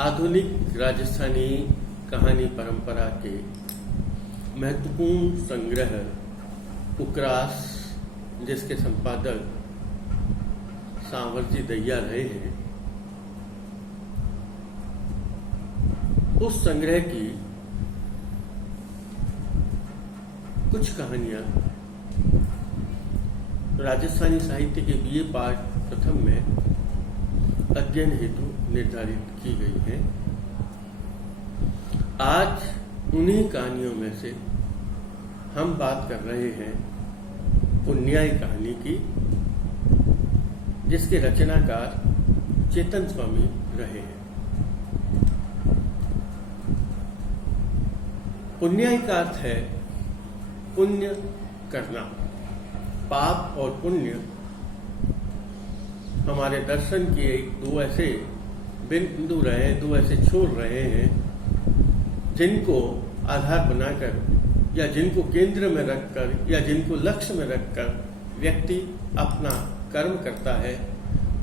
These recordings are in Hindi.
आधुनिक राजस्थानी कहानी परंपरा के महत्वपूर्ण संग्रह उकरास, जिसके संपादक सांवरजी दहिया रहे हैं, उस संग्रह की कुछ कहानियां राजस्थानी साहित्य के बीए पाठ प्रथम में अध्ययन हेतु निर्धारित की गई है। आज उन्हीं कहानियों में से हम बात कर रहे हैं पुण्याई कहानी की, जिसके रचनाकार चेतन स्वामी रहे हैं। पुण्याई का अर्थ है पुण्य करना। पाप और पुण्य हमारे दर्शन के दो ऐसे बिंदु रहे, दो ऐसे छोर रहे हैं, जिनको आधार बनाकर या जिनको केंद्र में रखकर या जिनको लक्ष्य में रखकर व्यक्ति अपना कर्म करता है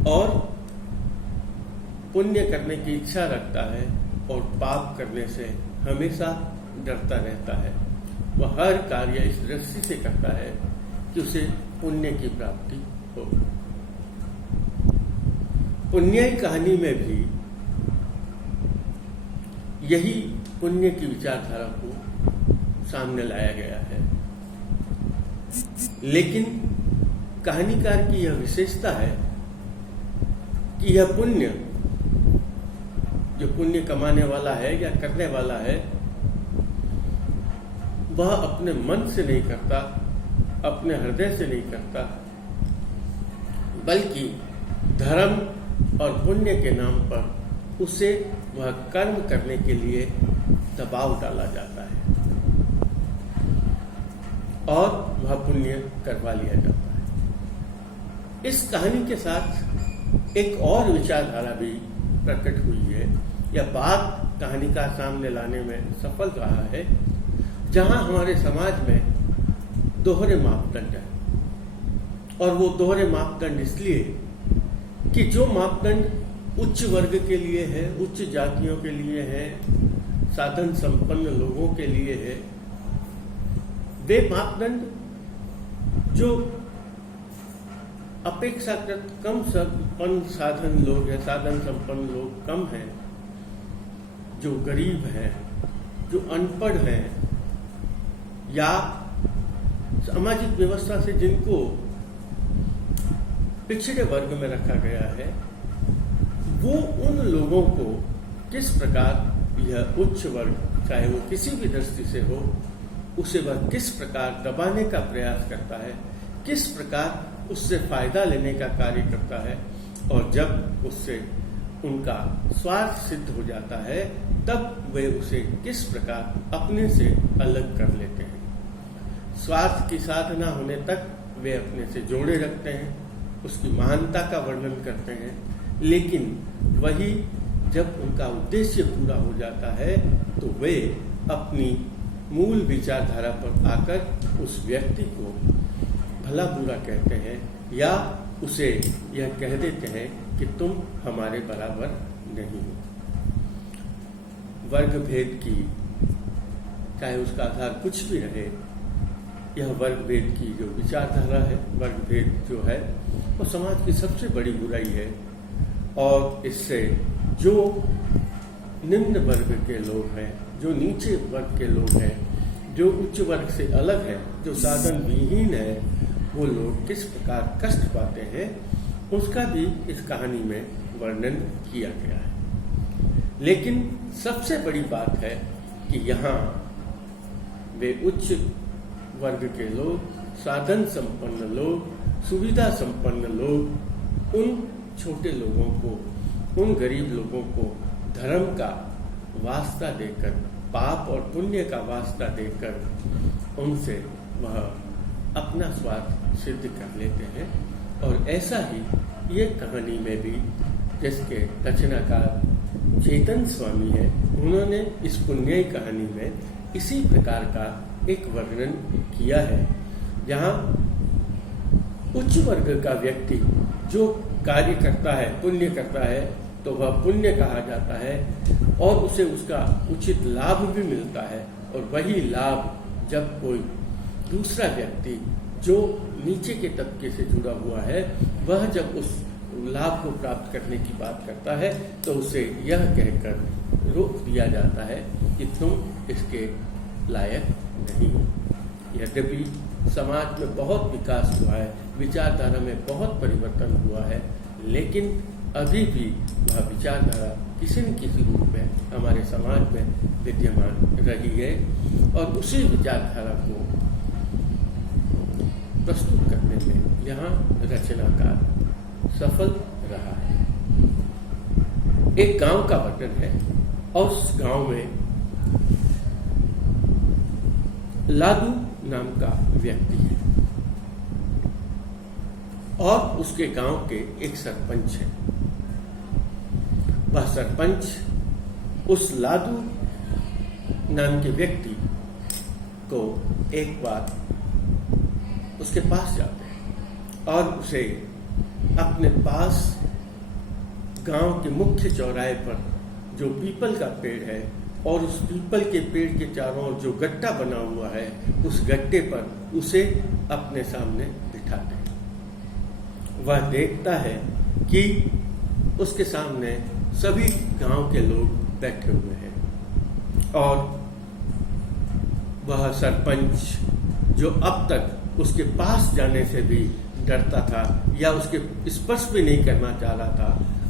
और पुण्य करने की इच्छा रखता है और पाप करने से हमेशा डरता रहता है। वह हर कार्य इस दृष्टि से करता है कि उसे पुण्य की प्राप्ति हो। पुण्याई कहानी में भी यही पुण्य की विचारधारा को सामने लाया गया है, लेकिन कहानीकार की यह विशेषता है कि यह पुण्य, जो पुण्य कमाने वाला है या करने वाला है, वह अपने मन से नहीं करता, अपने हृदय से नहीं करता, बल्कि धर्म और पुण्य के नाम पर उसे वह कर्म करने के लिए दबाव डाला जाता है और वह पुण्य करवा लिया जाता है। इस कहानी के साथ एक और विचारधारा भी प्रकट हुई है, यह बात कहानी का सामने लाने में सफल रहा है, जहां हमारे समाज में दोहरे मापदंड है। और वो दोहरे मापदंड इसलिए कि जो मापदंड उच्च वर्ग के लिए है, उच्च जातियों के लिए है, साधन संपन्न लोगों के लिए है, वे मापदंड जो अपेक्षाकृत कम संपन्न साधन लोग हैं, साधन संपन्न लोग कम हैं, जो गरीब हैं, जो अनपढ़ हैं, या सामाजिक व्यवस्था से जिनको पिछड़े वर्ग में रखा गया है, वो उन लोगों को किस प्रकार यह उच्च वर्ग, चाहे वो किसी भी दृष्टि से हो, उसे वह किस प्रकार दबाने का प्रयास करता है, किस प्रकार उससे फायदा लेने का कार्य करता है, और जब उससे उनका स्वार्थ सिद्ध हो जाता है, तब वे उसे किस प्रकार अपने से अलग कर लेते हैं। स्वार्थ की साधना होने तक वे अपने से जोड़े रखते हैं, उसकी महानता का वर्णन करते हैं, लेकिन वही जब उनका उद्देश्य पूरा हो जाता है तो वे अपनी मूल विचारधारा पर आकर उस व्यक्ति को भला बुरा कहते हैं या उसे यह कह देते हैं कि तुम हमारे बराबर नहीं हो। वर्ग भेद की, चाहे उसका आधार कुछ भी रहे, यह वर्ग भेद की जो विचारधारा है, वर्ग भेद जो है, वो समाज की सबसे बड़ी बुराई है। और इससे जो निम्न वर्ग के लोग हैं, जो नीचे वर्ग के लोग हैं, जो उच्च वर्ग से अलग है, जो साधन विहीन है, वो लोग किस प्रकार कष्ट पाते हैं, उसका भी इस कहानी में वर्णन किया गया है। लेकिन सबसे बड़ी बात है कि यहाँ वे उच्च वर्ग के लोग, साधन संपन्न लोग, सुविधा संपन्न लोग, उन छोटे लोगों को, उन गरीब लोगों को धर्म का वास्ता देकर, पाप और पुण्य का वास्ता देकर उनसे वह अपना स्वार्थ सिद्ध कर लेते हैं। और ऐसा ही ये कहानी में भी, जिसके रचनाकार चेतन स्वामी है, उन्होंने इस पुण्याई कहानी में इसी प्रकार का एक वर्णन किया है, जहाँ उच्च वर्ग का व्यक्ति जो कार्य करता है, पुण्य करता है, तो वह पुण्य कहा जाता है और उसे उसका उचित लाभ भी मिलता है। और वही लाभ जब कोई दूसरा व्यक्ति जो नीचे के तबके से जुड़ा हुआ है, वह जब उस लाभ को प्राप्त करने की बात करता है तो उसे यह कहकर रोक दिया जाता है कि तुम इसके लायक नहीं हो। यद्यपि समाज में बहुत विकास हुआ है, विचारधारा में बहुत परिवर्तन हुआ है, लेकिन अभी भी वह विचारधारा किसी न किसी रूप में हमारे समाज में विद्यमान रही है और उसी विचारधारा को प्रस्तुत करने में यहाँ रचनाकार सफल रहा है। एक गांव का वर्णन है और उस गांव में लादू नाम का व्यक्ति है और उसके गांव के एक सरपंच है। वह सरपंच उस लादू नाम के व्यक्ति को एक बार उसके पास जाते हैं और उसे अपने पास गांव के मुख्य चौराहे पर जो पीपल का पेड़ है और उस पीपल के पेड़ के चारों ओर जो गट्टा बना हुआ है, उस गट्टे पर उसे अपने सामने बिठाते हैं। वह देखता है कि उसके सामने सभी गांव के लोग बैठे हुए हैं और वह सरपंच जो अब तक उसके पास जाने से भी डरता था या उसके स्पर्श भी नहीं करना चाह रहा था,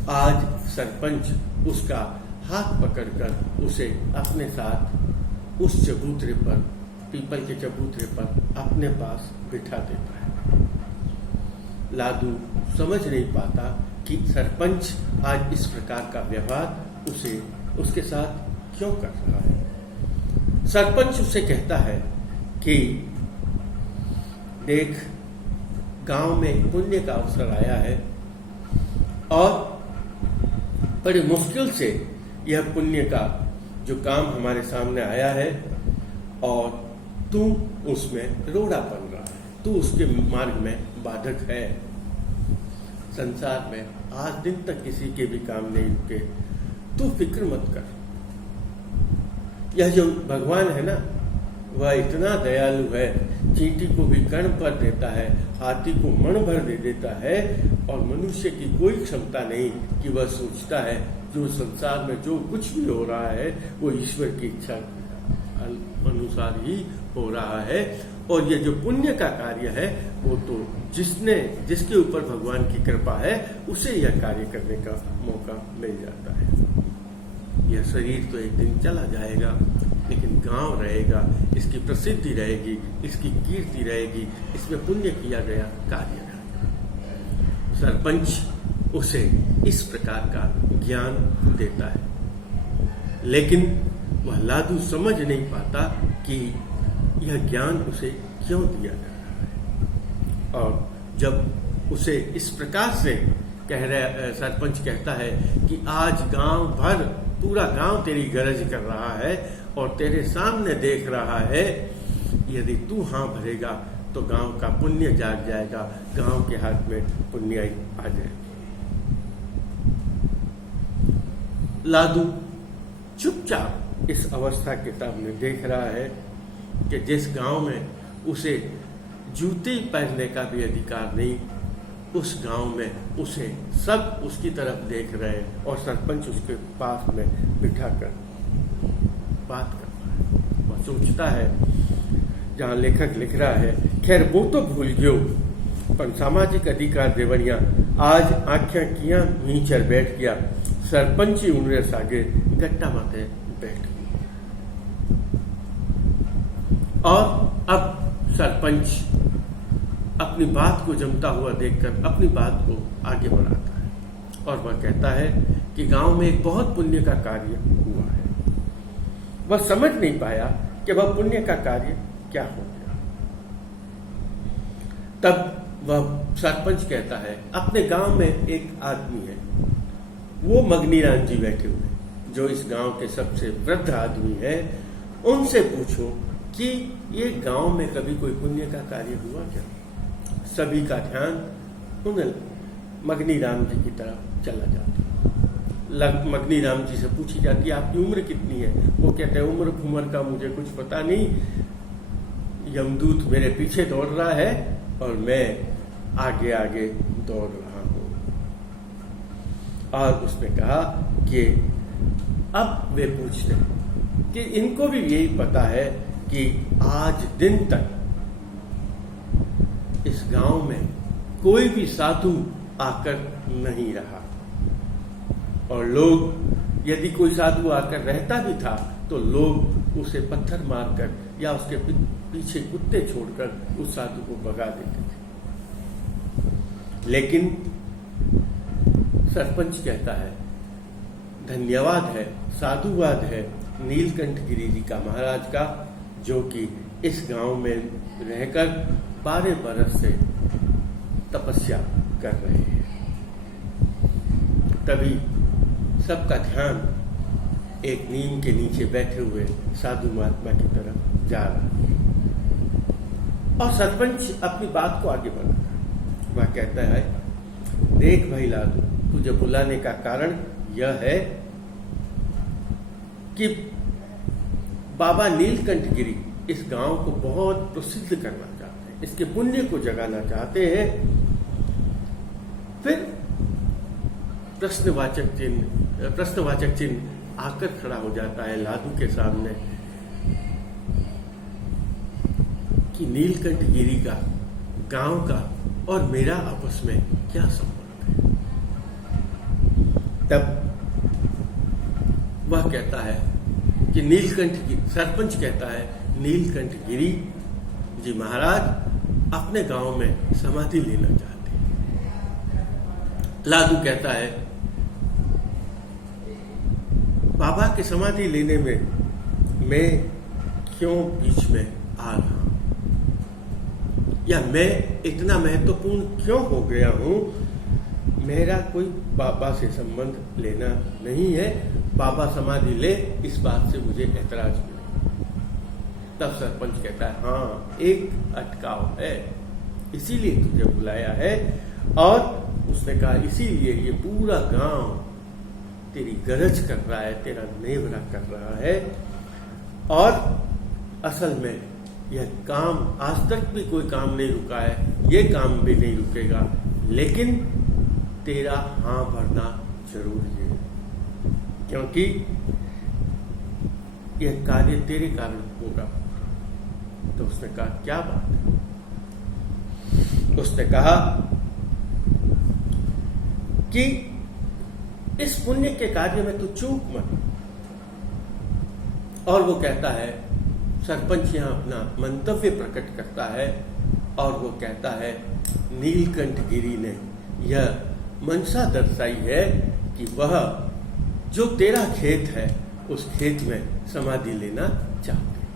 आज सरपंच उसका हाथ पकड़कर उसे अपने साथ उस चबूतरे पर, पीपल के चबूतरे पर अपने पास बिठा देता है। लादू समझ नहीं पाता कि सरपंच आज इस प्रकार का व्यवहार उसके साथ क्यों कर रहा है। सरपंच उससे कहता है कि देख, गांव में पुण्य का अवसर आया है और बड़ी मुश्किल से यह पुण्य का जो काम हमारे सामने आया है और तू उसमें रोड़ा बन रहा है, तू उसके मार्ग में बाधक है। संसार में आज दिन तक किसी के भी काम नहीं रुके, तू फिक्र मत कर। यह जो भगवान है ना, वह इतना दयालु है, चींटी को भी कण भर देता है, हाथी को मण भर दे देता है और मनुष्य की कोई क्षमता नहीं कि वह सोचता है जो संसार में जो कुछ भी हो रहा है वो ईश्वर की इच्छा अनुसार ही हो रहा है। और ये जो पुण्य का कार्य है वो तो जिसके ऊपर भगवान की कृपा है उसे यह कार्य करने का मौका मिल जाता है। यह शरीर तो एक दिन चला जाएगा, लेकिन गांव रहेगा, इसकी प्रसिद्धि रहेगी, इसकी कीर्ति रहेगी, इसमें पुण्य किया गया कार्य रहेगा। सरपंच उसे इस प्रकार का ज्ञान देता है, लेकिन वह लादू समझ नहीं पाता कि यह ज्ञान उसे क्यों दिया जा रहा है। और जब उसे इस प्रकार से सरपंच कहता है कि आज गांव भर, पूरा गांव तेरी गरज कर रहा है और तेरे सामने देख रहा है, यदि तू हाँ भरेगा तो गांव का पुण्य जाग जाएगा, गांव के हाथ में पुण्य आ जाएगी। लादू चुपचाप इस अवस्था के सामने देख रहा है कि जिस गांव में उसे जूते पहनने का भी अधिकार नहीं, उस गांव में उसे सब उसकी तरफ देख रहे हैं और सरपंच उसके पास में बिठाकर बात करता है। वह सोचता है, जहाँ लेखक लिख रहा है, खैर वो तो भूल गयो पण सामाजिक अधिकार देवड़िया आज आख्या किया नीचर बैठ गया, सरपंची उनरे सागे गट्टा माथे बैठ गया। और अब सरपंच अपनी बात को जमता हुआ देखकर अपनी बात को आगे बढ़ाता है और वह कहता है कि गांव में एक बहुत पुण्य का कार्य हुआ है। वह समझ नहीं पाया कि वह पुण्य का कार्य क्या हो गया। तब वह सरपंच कहता है, अपने गांव में एक आदमी है, वो मगनीराम जी बैठे हुए, जो इस गांव के सबसे वृद्ध आदमी है, उनसे पूछो कि ये गांव में कभी कोई पुण्य का कार्य हुआ क्या। सभी का ध्यान उन मगनीराम जी की तरफ चला जाता। मगनी राम जी से पूछी जाती है आपकी उम्र कितनी है। वो कहते हैं उम्र का मुझे कुछ पता नहीं, यमदूत मेरे पीछे दौड़ रहा है और मैं आगे आगे दौड़ रहा हूं। और उसने कहा कि अब वे पूछते हैं कि इनको भी यही पता है कि आज दिन तक इस गांव में कोई भी साधु आकर नहीं रहा, और लोग यदि कोई साधु आकर रहता भी था तो लोग उसे पत्थर मारकर या उसके पीछे कुत्ते छोड़कर उस साधु को भगा देते थे। लेकिन सरपंच कहता है धन्यवाद है, साधुवाद है नीलकंठ गिरी जी का, महाराज का, जो कि इस गांव में रहकर 12 बरस से तपस्या कर रहे हैं। तभी सबका ध्यान एक नीम के नीचे बैठे हुए साधु महात्मा की तरफ जा रहा है और सरपंच अपनी बात को आगे बढ़ा रहा। वह कहता है देख भाई लालू, तुझे बुलाने का कारण यह है कि बाबा नीलकंठ गिरी इस गांव को बहुत प्रसिद्ध करना चाहते हैं, इसके पुण्य को जगाना चाहते हैं। फिर प्रश्नवाचक चिन्ह आकर खड़ा हो जाता है लादू के सामने कि नीलकंठ गिरी का, गांव का और मेरा आपस में क्या संबंध है। तब वह कहता है कि सरपंच कहता है नीलकंठ गिरी जी महाराज अपने गांव में समाधि लेना चाहते हैं। लादू कहता है बाबा की समाधि लेने में मैं क्यों बीच में आ रहा हूं, या मैं इतना महत्वपूर्ण क्यों हो गया हूं। मेरा कोई बाबा से संबंध लेना नहीं है, बाबा समाधि ले इस बात से मुझे ऐतराज नहीं। तब सरपंच कहता है हाँ एक अटकाव है, इसीलिए तुझे बुलाया है। और उसने कहा इसीलिए ये पूरा गांव तेरी गरज कर रहा है, तेरा नेवरा कर रहा है। और असल में यह काम आज तक भी कोई काम नहीं रुका है, ये काम भी नहीं रुकेगा, लेकिन तेरा हाँ भरना जरूरी है, क्योंकि यह कार्य तेरे कारण होगा। तो उसने कहा क्या बात है। उसने कहा कि इस पुण्य के कार्य में तू चूक मत। और वो कहता है, सरपंच यहां अपना मंतव्य प्रकट करता है और वो कहता है नीलकंठ गिरी ने यह मनसा दर्शाई है कि वह जो तेरा खेत है उस खेत में समाधि लेना चाहते हैं।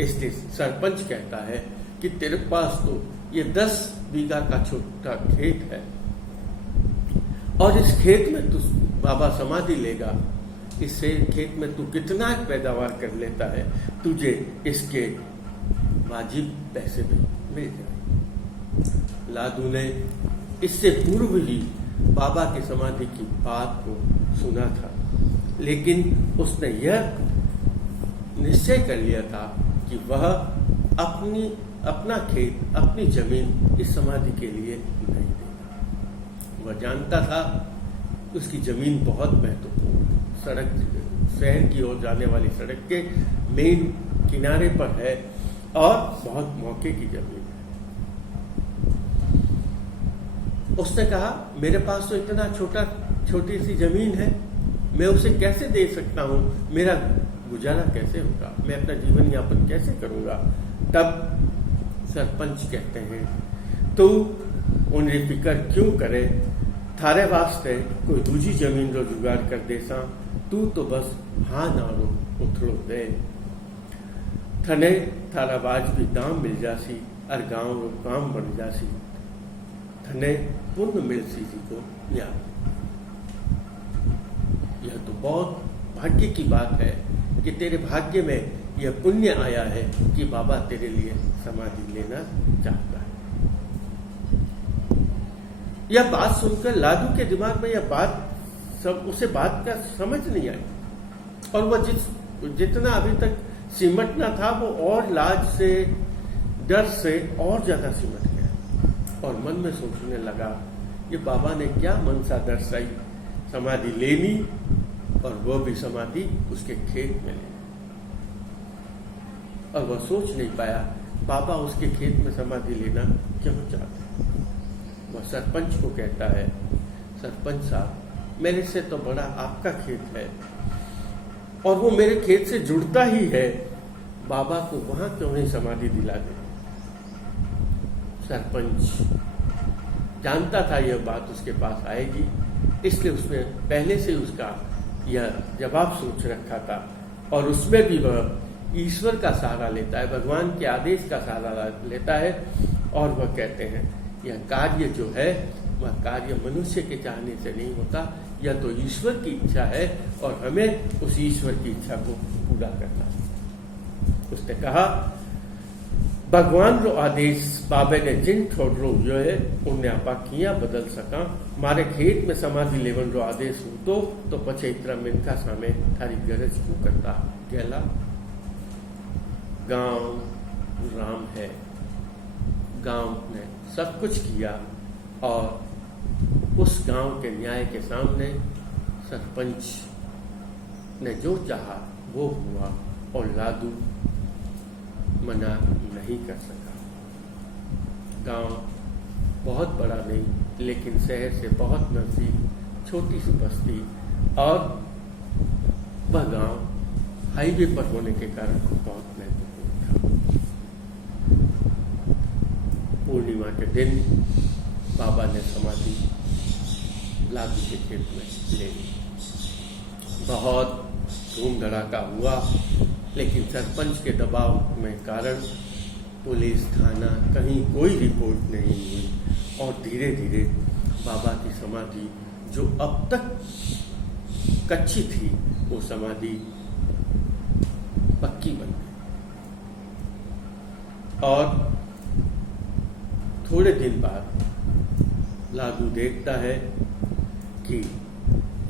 इसलिए सरपंच कहता है कि तेरे पास तो ये 10 बीघा का छोटा खेत है और इस खेत में तू बाबा समाधि लेगा, इससे खेत में तू कितना पैदावार कर लेता है, तुझे इसके वाजिब पैसे भी मिल जाए। लादू ने इससे पूर्व ही बाबा की समाधि की बात को सुना था, लेकिन उसने यह निश्चय कर लिया था कि वह अपना खेत, अपनी जमीन इस समाधि के लिए नहीं देगा। वह जानता था उसकी जमीन बहुत महत्वपूर्ण है, शहर की ओर जाने वाली सड़क के मेन किनारे पर है और बहुत मौके की जमीन है। उसने कहा मेरे पास तो इतना छोटी सी जमीन है, मैं उसे कैसे दे सकता हूं, मेरा गुजारा कैसे होगा, मैं अपना जीवन यापन कैसे करूंगा। तब सरपंच कहते हैं तू उन्हें फिक्र क्यों करे, थारे वास्ते कोई दूजी जमीन रो जुगाड़ कर देसा, तू तो बस हाँ नारो उथड़ो दे, थने थारा वाजबी दाम मिल जासी और गांव रो काम बन जासी, थने पुण्य मिलसी जी को या। यह तो बहुत भाग्य की बात है कि तेरे भाग्य में यह पुण्य आया है कि बाबा तेरे लिए समाधि लेना चाहता है। यह बात सुनकर लादू के दिमाग में यह बात सब उसे बात का समझ नहीं आई, और वह जितना अभी तक सिमटना था वो और लाज से, डर से और ज्यादा सिमट गया, और मन में सोचने लगा ये बाबा ने क्या मनसा दर्शाई, समाधि लेनी, और वह भी समाधि उसके खेत में लेनी। और वह सोच नहीं पाया बाबा उसके खेत में समाधि लेना क्यों चाहते हैं। वह सरपंच को कहता है, सरपंच साहब मेरे से तो बड़ा आपका खेत है, और वो मेरे खेत से जुड़ता ही है, बाबा को वहां क्यों नहीं समाधि दिला दे। सरपंच जानता था यह बात उसके पास आएगी, इसलिए उसने पहले से उसका यह जवाब सोच रखा था, और उसमें भी वह ईश्वर का सहारा लेता है, भगवान के आदेश का सहारा लेता है, और वह कहते हैं यह कार्य जो है वह कार्य मनुष्य के चाहने से नहीं होता, यह तो ईश्वर की इच्छा है, और हमें उस ईश्वर की इच्छा को पूरा करना है। उसने कहा भगवान रो आदेश बाबे ने जिन छोड़ो जो है उन्हें आपा किया बदल सका, मारे खेत में समाधि लेवन रो आदेश हो तो पछे इतना मिनका सामे थारी गरज क्यों करता गेला। गांव राम है, गांव ने सब कुछ किया, और उस गांव के न्याय के सामने सरपंच ने जो चाहा वो हुआ, और लादू मना नहीं कर सका। गांव बहुत बड़ा नहीं, लेकिन शहर से बहुत नजदीक छोटी सी बस्ती, और वह गांव हाईवे पर होने के कारण बहुत महत्वपूर्ण था। पूर्णिमा के दिन बाबा ने समाधि लादू के खेत में ले ली। बहुत धूम धड़ाका हुआ, लेकिन सरपंच के दबाव में कारण पुलिस थाना कहीं कोई रिपोर्ट नहीं हुई, और धीरे धीरे बाबा की समाधि जो अब तक कच्ची थी वो समाधि पक्की बन गई। और थोड़े दिन बाद लादू देखता है कि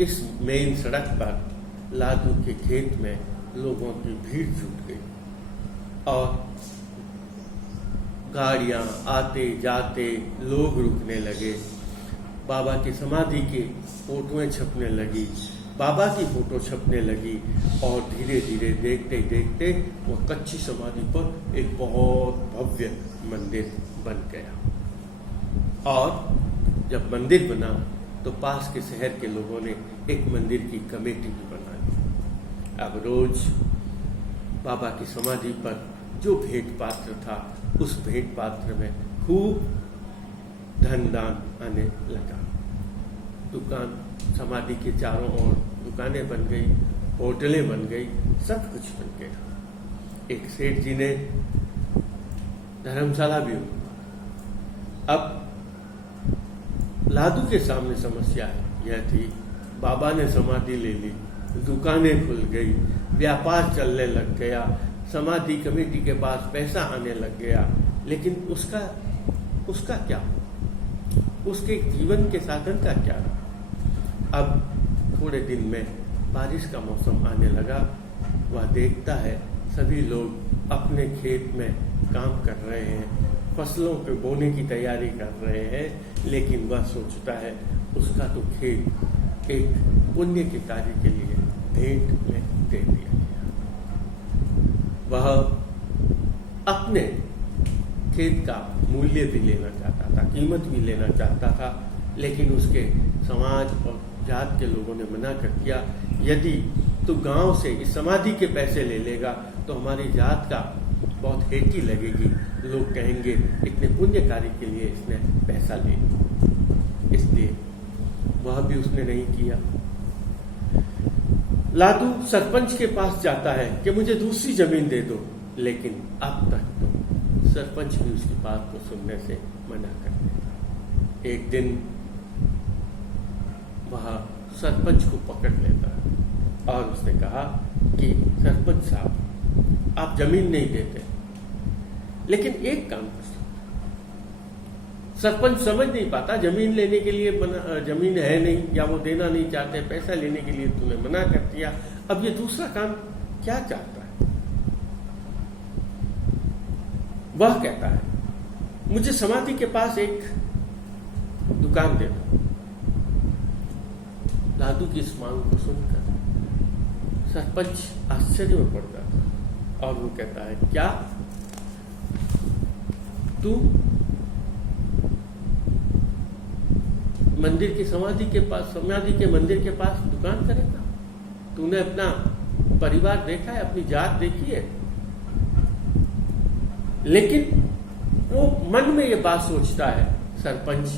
इस मेन सड़क पर लादू के खेत में लोगों की भीड़ जुट गई, और गाड़ियां आते जाते लोग रुकने लगे, बाबा की समाधि के फोटोएं छपने लगी, बाबा की फोटो छपने लगी, और धीरे धीरे देखते देखते वो कच्ची समाधि पर एक बहुत भव्य मंदिर बन गया। और जब मंदिर बना तो पास के शहर के लोगों ने एक मंदिर की कमेटी भी बना ली। अब रोज बाबा की समाधि पर जो भेंट पात्र था, उस भेंट पात्र में खूब धन दान आने लगा। दुकान, समाधि के चारों ओर दुकानें बन गई, होटलें बन गई, सब कुछ बन गया। एक सेठ जी ने धर्मशाला भी हुआ। अब लादू के सामने समस्या यह थी, बाबा ने समाधि ले ली, दुकानें खुल गई, व्यापार चलने लग गया, समाधि कमेटी के पास पैसा आने लग गया, लेकिन उसका क्या, उसके जीवन के साधन का क्या। अब थोड़े दिन में बारिश का मौसम आने लगा। वह देखता है सभी लोग अपने खेत में काम कर रहे हैं, फसलों के बोने की तैयारी कर रहे हैं, लेकिन वह सोचता है उसका तो खेत एक पुण्य के कार्य के लिए भेंट में दे दिया गया। वह अपने खेत का मूल्य भी लेना चाहता था, कीमत भी लेना चाहता था, लेकिन उसके समाज और जात के लोगों ने मना कर दिया, यदि तू गांव से इस समाधि के पैसे ले लेगा तो हमारी जात का बहुत हेटी लगेगी, लोग कहेंगे इतने पुण्य कार्य के लिए इसने पैसा ले लिया। इसलिए वह भी उसने नहीं किया। लादू सरपंच के पास जाता है कि मुझे दूसरी जमीन दे दो, लेकिन अब तक तो सरपंच भी उसकी बात को सुनने से मना कर देता। एक दिन वह सरपंच को पकड़ लेता है और उसने कहा कि सरपंच साहब, आप जमीन नहीं देते, लेकिन एक काम कर सकते, सरपंच समझ नहीं पाता, जमीन लेने के लिए जमीन है नहीं या वो देना नहीं चाहते, पैसा लेने के लिए तूने मना कर दिया, अब ये दूसरा काम क्या चाहता है। वह कहता है मुझे समाधि के पास एक दुकान दे दो। लादू की इस मांग को सुनकर सरपंच आश्चर्य में पड़ जाता और वो कहता है क्या तू मंदिर की समाधि के मंदिर के पास दुकान करेगा? तूने अपना परिवार देखा है, अपनी जात देखी है? लेकिन वो मन में ये बात सोचता है सरपंच,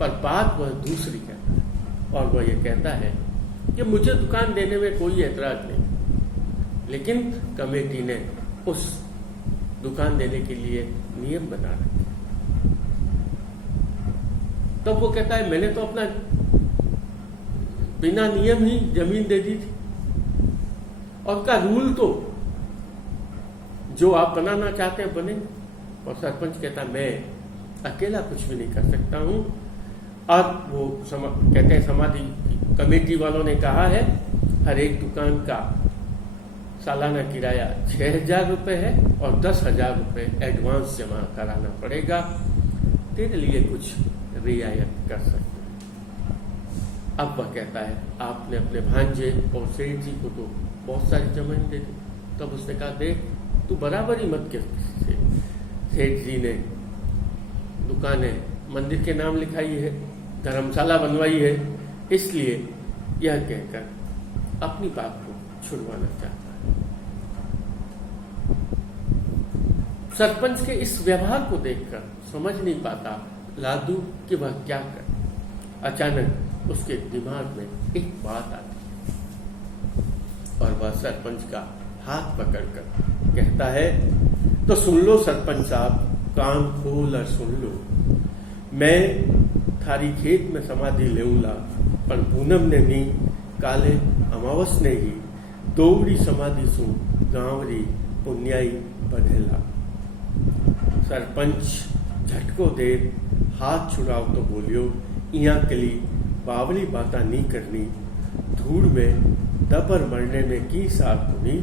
पर बात वह दूसरी कहता है और वह ये कहता है कि मुझे दुकान देने में कोई एतराज नहीं, लेकिन कमेटी ने उस दुकान देने के लिए नियम बना रखे। तब वो कहता है मैंने तो अपना बिना नियम ही जमीन दे दी थी, और उसका रूल तो जो आप बनाना चाहते हैं बने। और सरपंच कहता मैं अकेला कुछ भी नहीं कर सकता हूं। और वो कहते हैं समाधि कमेटी वालों ने कहा है हर एक दुकान का सालाना किराया 6,000 रुपये है और 10,000 रुपये एडवांस जमा कराना पड़ेगा, तेरे लिए कुछ रियायत कर सकते हैं। अब वह कहता है आपने अपने भांजे और सेठ जी को तो बहुत सारी जमीन दे दी। तब उसने कहा देख तू बराबर ही मत कर किसी से। सेठ जी ने दुकानें मंदिर के नाम लिखाई है, धर्मशाला बनवाई है, इसलिए यह कहकर अपनी बात को छुड़वाना चाहता है। सरपंच के इस व्यवहार को देखकर समझ नहीं पाता लादू कि वह क्या करे। अचानक उसके दिमाग में एक बात आती है और वह सरपंच का हाथ पकड़कर कहता है तो सुन लो सरपंच साहब, कान खोल और सुन लो। मैं थारी खेत में समाधि लेऊला, पर पूनम ने नी काले अमावस ने ही दौड़ी समाधि सु गांवरी पुण्याई बधेला। सरपंच झटको देर हाथ छुड़ाओ तो बोलियो इया कली बावली बाता नहीं करनी, धूड़ में दबर मरने में की साथ पुनी,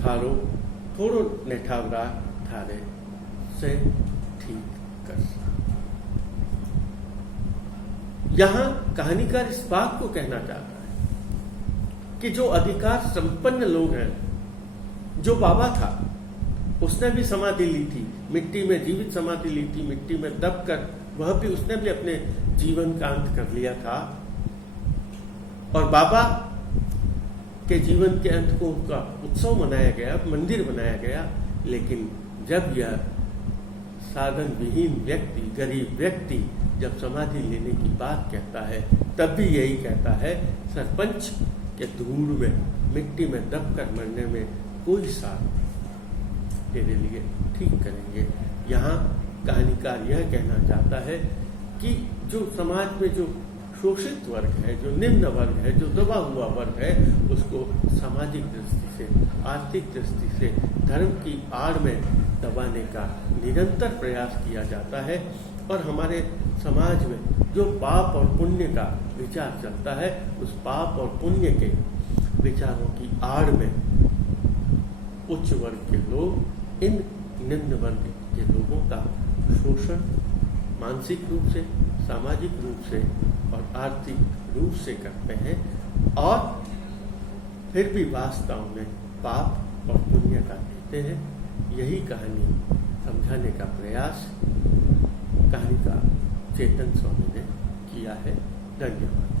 थारो थोड़ो नेठावरा थारे से ठीक कर। यहां कहानीकार इस बात को कहना चाहता है कि जो अधिकार संपन्न लोग हैं, जो बाबा था उसने भी समाधि ली थी, मिट्टी में जीवित समाधि ली थी, मिट्टी में दब कर वह भी उसने भी अपने जीवन का अंत कर लिया था। और बाबा के जीवन के अंत को उनका उत्सव मनाया गया, मंदिर बनाया गया। लेकिन जब यह साधन विहीन व्यक्ति, गरीब व्यक्ति जब समाधि लेने की बात कहता है, तब भी यही कहता है सरपंच के धूड़ में मिट्टी में दब कर मरने में कोई साथ तेरे लिए ठीक करेंगे। यहाँ कहानीकार यह कहना चाहता है कि जो समाज में जो शोषित वर्ग है, जो निम्न वर्ग है, जो दबा हुआ वर्ग है, उसको सामाजिक दृष्टि से, आर्थिक दृष्टि से धर्म की आड़ में दबाने का निरंतर प्रयास किया जाता है। और हमारे समाज में जो पाप और पुण्य का विचार चलता है, उस पाप और पुण्य के विचारों की आड़ में उच्च वर्ग के लोग इन निम्न वर्ग के लोगों का शोषण मानसिक रूप से, सामाजिक रूप से और आर्थिक रूप से करते हैं, और फिर भी वास्तव में पाप और पुण्य का देते हैं। यही कहानी समझाने का प्रयास कहानी का चेतन स्वामी ने किया है। धन्यवाद।